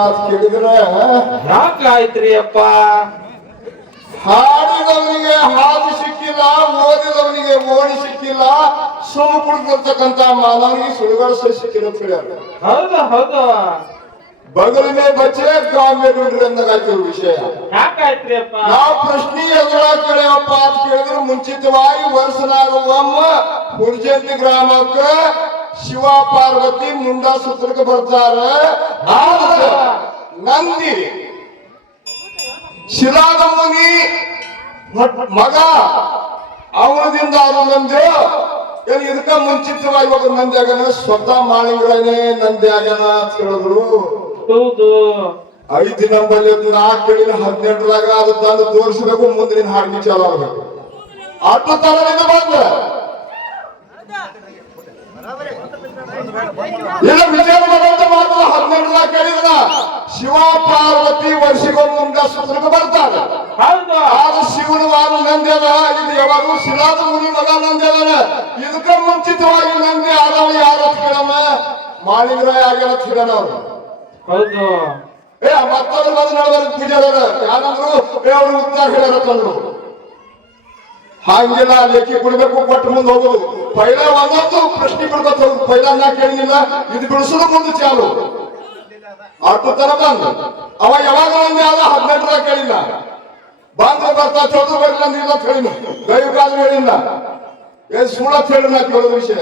ಅಂತ ಕೇಳಿದ್ರ ಯಾಕಾಯ್ತ್ರಿ ಅಪ್ಪ? ಹಾಡಿದವನಿಗೆ ಹಾಡು ಸಿಕ್ಕಿಲ್ಲ ಓದಿದವನಿಗೆ ಓಣಿ ಸಿಕ್ಕಿಲ್ಲ ಸುಮ್ಮ ಕುಳಿತಿರ್ತಕ್ಕಂತ ಮಾನವನಿಗೆ ಸುಳ್ಳುಗಳ ಸಿಕ್ಕಿಲ್ಲ ಹೌದ ಬಗಲನೇ ಹೌದು ಬಗಲ ಮೇ ಬಚ್ಚೆ ಗಾಂವ್ ಮೇ ಡುಂಡ್ರಿ ಅಂದಾಗಾಯ್ತು ವಿಷಯ. ನಾವ್ ಪ್ರಶ್ನೆ ಎದುರ ಕೇಳಪ್ಪ ಅಂತ ಕೇಳಿದ್ರೆ ಮುಂಚಿತವಾಗಿ ವರ್ಷನಾಗ ಒಮ್ಮ ಗ್ರಾಮಕ್ಕ ಶಿವ ಪಾರ್ವತಿ ಮುಂಡಾ ಸುತ್ತಲಕ್ಕೆ ಬರ್ತಾರ. ಆದ್ರ ನಂದಿ ಶಿಲಾದ ಮುನಿ ಮಗ ಅವನದಿಂದ ನಂದು ಏನ್ ಇದಕ್ಕ ಮುಂಚಿತವಾಗಿ ಇವಾಗ ನಂದಿ ಆಗ್ಯಾನ? ಸ್ವತಃ ಮಾಡಿಗಳೇನೆ ನಂದಿ ಆಗ್ಯಾನ ಅಂತ ಹೇಳಿದ್ರು ಹೌದು. ಐದು ದಿನ ಬಂದು ನಾಲ್ಕು ಕೇಳಿನ ಹದಿನೆಂಟರಾಗ ಅದು ತಂದು ತೋರಿಸಬೇಕು ಮುಂದಿನ ಹಾಡಿಗೆ ಚಾಲು ಆಗಬೇಕು. ಅಟ್ಟು ತರದಿಂದ ಬಂದ. ಇಲ್ಲ ಮಾಡುವಂತ ಮಾತ್ರ ಹದಿನೆಂಟರಾಗ ಕೇಳಿದ್ರ ಶಿವ ಪಾರ್ವತಿ ಸುತ್ತಲಿಗೆ ಬರ್ತಾರೆ. ಹೌದು. ಆದ ಶಿವನ ವಾರ ನಂದ್ಯದ ಇದು ಯಾವಾಗ ಶಿರಾದ ಮುನಿ ಮಗ ನಂದಿ ಅದಾನ ಇದಕ್ಕ ಮುಂಚಿತವಾಗಿ ನಂದಿ ಆದವ ಯಾರ ಕೇಳಮ್ಮ ಅಂತ ಹೇಳೋಣ ಅವ್ರು ಹೌದು. ಏ ಮತ್ತೊಂದು ಬಂದು ನಡೆದ್ರೆ ಪೂಜಾರ ಯಾರಂದ್ರು ಏ ಅವ್ರು ಉತ್ತರ ತಂದ್ರು ಹಂಗಿಲ್ಲ ಲೇಖಿ ಕೊಡಬೇಕು, ಕೊಟ್ಟು ಮುಂದೆ ಹೋಗೋದು. ಪೈಲ ಒಂದೊಂದು ಪ್ರಶ್ನೆ ಬಿಡ್ಕೊತ ಪೈಲ ನಾ ಕೇಳಿಲ್ಲ, ಇದು ಬಿಡಿಸೋದು ಮುಂದೆ ಚಾಲು. ಅಷ್ಟು ತರ ಬಂದ. ಅವ ಯಾವಾಗ ಒಂದೇ ಆದ ಹದಿನೆಂಟರ ಕೇಳಿಲ್ಲ. ಬಂದ್ರೆ ಬರ್ತಾ ಚೌದ್ರ ಬರಲಿಲ್ಲ ಇಲ್ಲ ಅಂತ ಹೇಳಿಲ್ಲ. ದೈವಕಾಲ ಹೇಳಿಲ್ಲ. ಏ, ಸುಳ್ಳ ಹೇಳಿ ನಾ ಕೇಳೋದು ವಿಷಯ.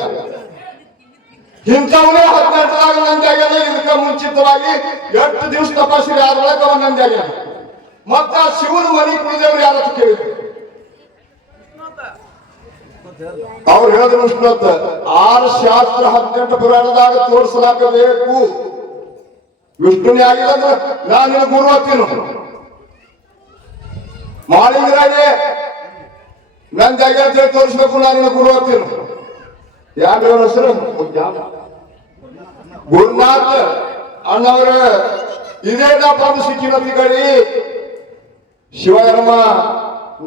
ಇಂಥವನೇ ಹದಿನೆಂಟರಾಗ ನಂದಿ ಆಗ್ಯಾನ ಇದಕ್ಕ ಮುಂಚಿತವಾಗಿ ಎಷ್ಟು ದಿವಸ ತಪಾಸಿರಿ ಆದ್ರೊಳಗೆ ಅವ ನಂದಿ ಆಗ್ಯಾನ. ಮತ್ತ ಶಿವನ ಮನಿ ಕುಲದೇವ್ರು ಯಾರ ಹತ್ರ ಕೇಳಿದ್ರು? ಅವ್ರು ಹೇಳಿದ್ರು ವಿಷ್ಣುವತ್ತ ಆರು ಶಾಸ್ತ್ರ ಹದಿನೆಂಟು ಪುರಾಣದಾಗ ತೋರಿಸಲಾಗಬೇಕು. ವಿಷ್ಣುನೇ ಆಗಿಲ್ಲ ಅಂದ್ರೆ ನಾನು ನಿನ್ನ ಗುರು ಹತ್ತೀನಿ ಮಾಳಿಂಗರಾಜೆ ನನ್ ಹೇಳಿ ತೋರಿಸ್ಬೇಕು, ನಾನು ನಿನ್ನ ಗುರು ಹತ್ತೀನಿ ಯಾರು ಅವ್ರ ಹೆಸರು? ಗುರುನಾಥ್ ಅಣ್ಣವ್ರ ಇದೇ ಬಂದು ಸಿಕ್ಕಿನತಿ ಕಡಿ ಶಿವಯಮ್ಮ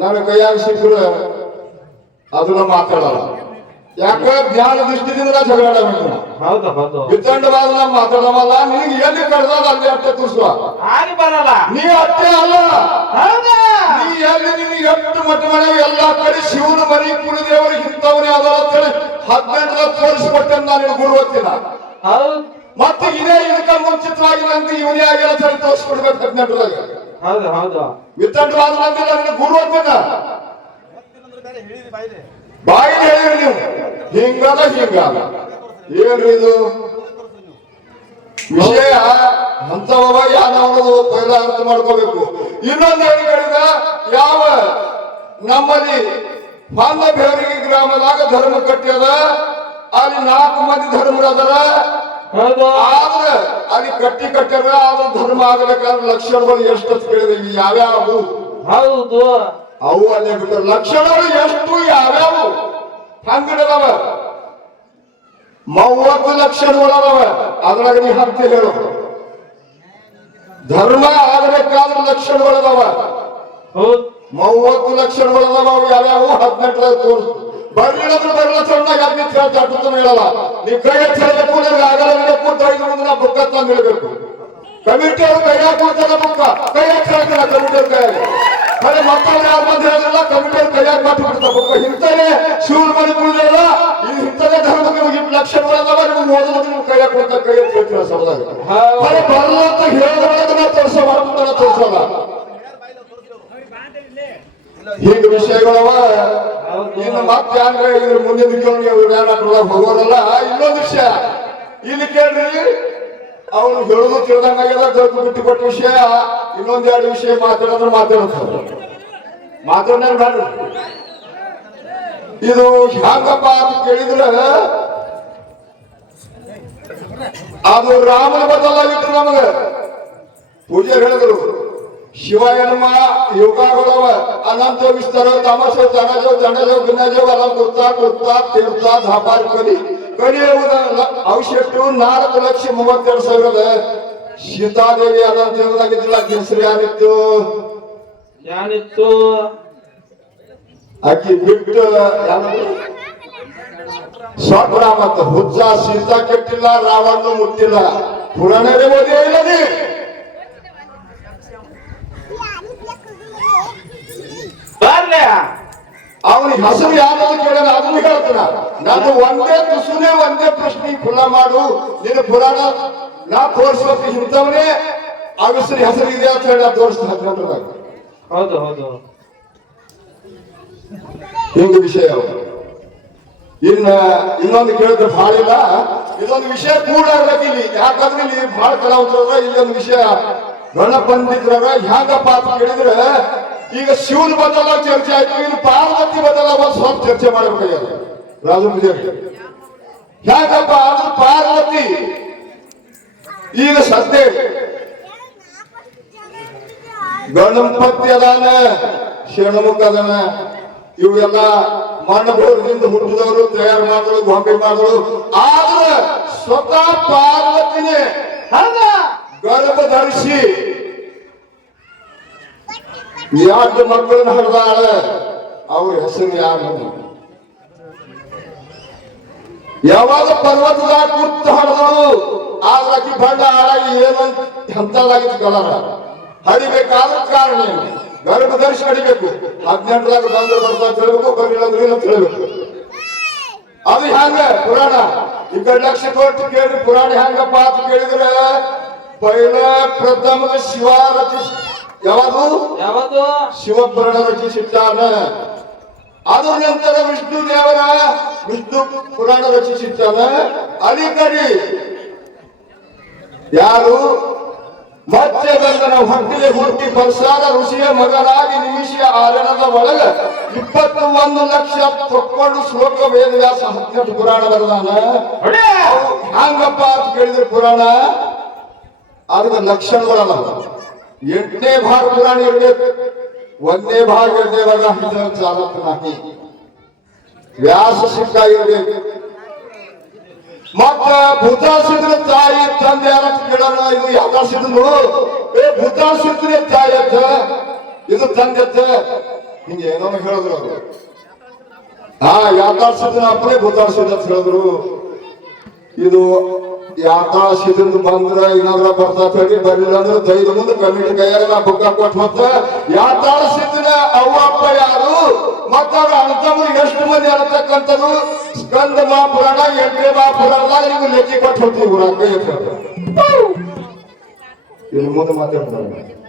ನನ್ನ ಕೈಯಾಗ ಸಿಕ್ಕರ ಅದನ್ನ ಮಾತಾಡಲ್ಲ. ಯಾಕ ಜ್ಞಾನ ದೃಷ್ಟಿದಿಂದ ಜಗಳ ಹೌದು ಹೌದು. ವಿತಂಡವಾದ ಮಾತಾಡವಲ್ಲ ನಿನಗೆ ಎಲ್ಲಿ ಕರೆದಾಗ ಅಲ್ಲಿ ಅತ್ತೆ ತುರ್ಸುವ? ಆಗಿ ಬರಲ್ಲ. ನೀ ಅಟ್ಟೆ ಅಲ್ಲ. ನೀ ಎಲ್ಲಿ ನಿನಗೆ ಎಷ್ಟು ಮಟ್ಟ ಮನೆ ಎಲ್ಲಾ ಕಡೆ ಶಿವನ ಮರಿ ಕುಲದೇವರು ಇಂಥವನೇ ಅದ ಅಂತೇಳಿ ಹದಿನೆಂಟರ ತೋರಿಸ್ಕೊಟ್ಟೆ ನಾನು ಗುರು ಹೌದು. ಮತ್ತೆ ಇದೇ ಇದಕ್ಕ ಮುಂಚಿತವಾಗಿ ನಂಗೆ ಇವನೇ ಆಗಿಲ್ಲ ಸರಿ ತೋರಿಸ್ಕೊಡ್ಬೇಕು ಹದಿನೆಂಟರಾಗ ಹೌದು ಹೌದು. ವಿತಂಡವಾದ ನಿನ್ನ ಗುರು ಹೊತ್ತಿನ ಬಾಯಿ ಹೇಳಿರಿ ನೀವು. ಹಿಂಗದ ಹಿಂಗಲ್ಲ ಏನ್ರಿ ಇದು? ವಿಷಯ ಅಂತವ ಯಾವ್ದು ಪೈಲ ಅರ್ಥ ಮಾಡ್ಕೋಬೇಕು. ಇನ್ನೊಂದು ಹೇಳಿ ಹೇಳಿದ ಯಾವ ನಮ್ಮಲ್ಲಿ ಬೇವರಿಗೆ ಗ್ರಾಮದಾಗ ಧರ್ಮ ಕಟ್ಟ್ಯದ ಅಲ್ಲಿ ನಾಲ್ಕು ಮಂದಿ ಧರ್ಮರದರ ಹೌದು. ಆದ್ರೆ ಅಲ್ಲಿ ಕಟ್ಟಿ ಕಟ್ಟ್ಯಾರ ಆದ್ರೆ ಧರ್ಮ ಆಗಬೇಕಾದ್ರೆ ಲಕ್ಷಣಗಳು ಎಷ್ಟು ಕೇಳಿದೀವಿ ಯಾವ ಯಾವ್ಯಾವು? ಹೌದು. ಅವು ಅಲ್ಲೇ ಬಿಟ್ಟರು ಲಕ್ಷಣಗಳು ಎಷ್ಟು ಯಾವ್ಯಾವು? ಹಂಗಿಡದವ ಮೂವತ್ತು ಲಕ್ಷಣಗಳದವ ಅದ್ರಾಗ ನೀ ಹತ್ತಿ ಹೇಳು. ಧರ್ಮ ಆಗಬೇಕಾದ್ರೆ ಲಕ್ಷಣಗಳದವ ಮೂವತ್ತು ಲಕ್ಷಣಗಳದವ ಅವು ಯಾವ್ಯಾವು? ಹದಿನೆಂಟರಾಗ ತೋರಿಸು. ಬರ್ಲಿಲ್ಲಂದ್ರೆ ಬರಲ್ಲ ಸಣ್ಣ ಯಾಕೆ ಚಾಟುತ್ತಾನೆ ಹೇಳಲ್ಲ. ನೀ ಕೈ ಎತ್ತಿ ಹೇಳಬೇಕು ನಿನಗೆ ಆಗಲ್ಲ ಹೇಳಬೇಕು ಅಂತ ಐದು ಮುಂದೆ ನಾ ಬುಕ್ಕ ತಂದು ಹೇಳಬೇಕು. ಕಮಿಟಿ ಅವ್ರು ಕೈ ಹಾಕುವಂತ ಬುಕ್ಕ. ಕೈ ಕಮಿಟಿ ಅವ್ರ ಕೈಯಾಗ ಅರೆ ಮತ್ತೊಂದು ಯಾರು ಬಂದು ಹೇಳಲ್ಲ ಕಮಿಟಿ ಅವ್ರು ಕೈಯಾಗ ಮಾತು ಬಿಡ್ತಾರೆ. ಇಂಥನೇ ಶಿವನ ಮನೆ ಕುಳಿದಲ್ಲ ಇಂಥದೇ ಧರ್ಮಕ್ಕೆ ನಿಮಗೆ ನಿಮ್ಗೆ ಓದೋದು ನಿಮ್ಗೆ ಕೈ ಹಾಕೊಡ್ತಾರೆ ಕೈ ಎತ್ತಿ ಹೇಳ್ತೀರ ಸಮಾಜ ಬರಲ್ಲ ಅಂತ ಹೇಳಿದ್ರೊಳಗೆ ನಾವು ತೋರಿಸೋ ಮಾಡ್ತಾರೆ ತೋರಿಸೋಲ್ಲ. ಹೀಗೆ ವಿಷಯಗಳವ. ಇನ್ನು ಮತ್ತೆ ಅಂದ್ರೆ ಮುಂದಿನ ಕೇಳಿ ಇನ್ನೊಂದು ವಿಷಯ. ಇಲ್ಲಿ ಕೇಳ್ರಿ. ಅವನು ಹೇಳುದು ತಿಳಿದಂಗಾಗ್ಯದ ದೊಡ್ಡ ಬಿಟ್ಟು ಕೊಟ್ಟ ವಿಷಯ. ಇನ್ನೊಂದ್ ಎರಡು ವಿಷಯ ಮಾತಾಡಿದ್ರೆ ಮಾತಾಡ್ತಾರೆ. ಮಾತಾಡ ಬೇಡ್ರಿ? ಇದು ಹ್ಯಾಂಗಪ್ಪ ಅಂತ ಕೇಳಿದ್ರೆ, ಅದು ರಾಮನ ಬದಲಾಗಿಟ್ರು ನಮಗ. ಪೂಜೆ ಹೇಳಿದ್ರು ಶಿವ ಎನ್ನುವ ಯುಗಗಳವ, ಅನಂತ ವಿಸ್ತಾರ, ತಮಸೋ, ತನಜೋ ದಂಡಜೋ ಗಿನ್ನಜೋ ಅಲ ಕುರ್ತಾ ಕುರ್ತಾ ತೀರ್ಥ ಧಾಪಾರಿ, ಕಲಿ. ಕಲಿಯುವುದಲ್ಲ ಅವಶ್ಯಟ್ಟು ನಾಲ್ಕು ಲಕ್ಷ ಮೂವತ್ತೆರಡು ಸಾವಿರದ. ಸೀತಾದೇವಿ ಅನಂತ ಇರುವುದಾಗಿದ್ದಿಲ್ಲ ಹೆಸರು ಯಾರಿತ್ತು? ಯಾರಿತ್ತು? ಆಕಿ ಬಿಟ್ಟು ಸ್ವಪ್ನ ಮತ್ತು ಹುಜ್ಜ ಸೀತಾ ಕೆಟ್ಟಿಲ್ಲ ರಾವನ್ನು ಮುಟ್ಟಿಲ್ಲ. ಪುರಾಣವೇ ಓದಿ ಇಲ್ಲದಿ. ಅವನಿಗೆ ಹಸಿರು ಯಾರು ಕೇಳಿದ್ರೆ ಅದನ್ನು ಹೇಳ್ತಾನ ನಾನು ಒಂದೇ ತುಸುನೇ ಒಂದೇ ಪ್ರಶ್ನೆ ಪುನಃ ಮಾಡು. ನಿನ್ನ ಪುರಾಣ ನಾ ತೋರಿಸ್ಬೇಕು ಇಂಥವನೇ. ಅಗಸರಿ ಹೆಸರು ಇದೆ ಅಂತ ಹೇಳಿ ನಾ ತೋರಿಸ್ತೀನಿ ಹದಿನೆಂಟರದಾಗ ಹೌದು ಹೌದು. ಹಿಂಗ ವಿಷಯ ಇನ್ನ ಇನ್ನೊಂದು ಕೇಳಿದ್ರೆ ಬಹಳ ಇಲ್ಲ. ಇದೊಂದು ವಿಷಯ ಕೂಡ ಆಗ್ಬೇಕು ಇಲ್ಲಿ ಯಾಕಂದ್ರೆ ಇಲ್ಲಿ ಬಹಳ ಕಲಾವಂತರ ಇಲ್ಲೊಂದು ವಿಷಯ ಗಣ ಪಂಡಿತರ ಹ್ಯಾಂಗಪ್ಪ ಅಂತ ಕೇಳಿದ್ರೆ ಈಗ ಶಿವನ ಬದಲಾಗ ಚರ್ಚೆ ಆಯ್ತು ಇನ್ನು ಪಾರ್ವತಿ ಬದಲಾವ ಸ್ವಲ್ಪ ಚರ್ಚೆ ಮಾಡ್ಬೇಕಾಗ್ಯದ. ರಾಜು ಹ್ಯಾಂಗಪ್ಪ ಅಂದ್ರೆ ಪಾರ್ವತಿ. ಈಗ ಸದ್ಯ ಗಣಪತಿ ಅದಾನ, ಶರಣಮುಖ ಅದಾನ. ಇವೆಲ್ಲ ಮಣ್ಣಬೋರದಿಂದ ಹುಟ್ಟಿದವರು, ತಯಾರು ಮಾಡಿದಳು, ಗೊಂಬೆ ಮಾಡಿದಳು. ಆದ್ರೆ ಸ್ವತಃ ಪಾರ್ವತಿನೇ ಹೌದ? ಗರ್ಭ ಧರಿಸಿ ಎರಡು ಮಕ್ಕಳನ್ನ ಹರಿದಾಳ. ಅವ್ರ ಹೆಸರು ಯಾರು? ಯಾವಾಗ ಪರ್ವತದಾಗ ಕೂತ್ ಹರಿದಳು ಆ ಆಕಿ ಬಣ್ಣ ಹಾಳಾಗಿ ಏನಂತ ಎಂತದಾಗಿತ್ತು ಕಲರ ಹಡಿಬೇಕಾದ ಕಾರಣ ಏನು? ಗರ್ಭ ಧರಿಸಿ ಹಡಿಬೇಕು ಹದಿನೆಂಟದಾಗ ಬಂದ್ರೆ ಬರ್ತಾ ತಿಳ್ಬೇಕು ಬರಲಿಲ್ಲ ಅಂದ್ರೆ ಇಲ್ಲ ತಿಳ್ಬೇಕು ಅದು ಹ್ಯಾಂಗ? ಪುರಾಣ. ಇಪ್ಪತ್ತು ಲಕ್ಷ ಕೋಟಿ ಕೇಳಿ ಪುರಾಣ ಹೆಂಗಪ್ಪ ಅಂತ ಕೇಳಿದ್ರೆ? ಪೈಲ ಪ್ರಥಮ ಶಿವ ರಚಿಸ ಯಾವುದು? ಯಾವುದು? ಶಿವಪುರಾಣ ರಚಿಸಿದ್ದಾನ. ಅದು ನಂತರ ವಿಷ್ಣು ದೇವರ ವಿಷ್ಣು ಪುರಾಣ ರಚಿಸಿರ್ತಾನ. ಅಧಿಕಾರಿ ಯಾರು? ಮತ್ತೆ ಬಂದನ ಹೊಟ್ಟಿಗೆ ಹುಟ್ಟಿ ಪರಸಾರ ಋಷಿಯ ಮಗನಾಗಿ ನಿಮಿಷಿಯ ಆರಣದ ಒಳಗ ಇಪ್ಪತ್ತು ಒಂದು ಲಕ್ಷ ತೊಕ್ಕೊಂಡು ಶ್ಲೋಕ ವೇದವ್ಯಾಸ ಹದಿನೆಂಟು ಪುರಾಣ ಬರದಾನ. ಹಂಗಪ್ಪ ಅಂತ ಕೇಳಿದ್ರೆ ಪುರಾಣ? ಅದಕ್ಕೆ ಲಕ್ಷಣಗಳಲ್ಲ. ಎಂಟನೇ ಭಾಗ ಪುರಾಣ ಇರಬೇಕು. ಒಂದನೇ ಭಾಗ ಎರಡನೇ ಭಾಗ ಹಿಡಿದ ಚಾಲಕ ನಾಹಿ ವ್ಯಾಸ ಸಿದ್ಧ ಇರಬೇಕು ಮತ್ತ ಭೂತಾಸಿದ್ರ ತಾಯಿ ತಂದೆ ಯಾರಂತ ಕೇಳೋಣ, ಇದು ಯಾವ್ದಾಸಿದ್ರು ಏ ಭೂತಾಸಿದ್ರೆ ತಾಯಿ ಅತ್ತ. ಇದು ತಂದೆ ಅತ್ತ. ಹಿಂಗೆ ಏನೋ ಹೇಳಿದ್ರು ಅವರು. ಹಾ ಯಾತಾಡ್ಸಿದ್ರ ಅಪ್ಪನೇ ಭೂತಾಡ್ಸಿದ್ರ ಅಂತ ಹೇಳಿದ್ರು. ಇದು ಯಾತಾಡ್ಸಿದಿಂದ ಬಂದ್ರ ಏನಾದ್ರ ಬರ್ತಾ ಹೇಳಿ ಬರ್ಲಿಲ್ಲ ಅಂದ್ರೆ ದೈದ ಮುಂದೆ ಕಮಿಟಿ ಕೈಯಾಗ ಬುಕ್ಕ ಕೊಟ್ಟು ಮತ್ತ ಯಾತಾಡ್ಸಿದ್ರ ಅವ್ವ ಅಪ್ಪ ಯಾರು? ಮತ್ತ ಅವ್ರ ಅಣ್ತಮ್ಮ ಎಷ್ಟು ಮಂದಿ ಅನ್ನತಕ್ಕಂಥದ್ದು ಸ್ಕಂದ ಮಹಾಪುರಾಣ ಎಂಟನೇ ಮಹಾಪುರಾಣದಾಗ ನೀವು ಲೆಕ್ಕಿ ಕೊಟ್ಟು ಹೋಗ್ತೀವಿ ಊರಾಗ ಮುಂದೆ ಮಾತಾಡ್ತಾರೆ.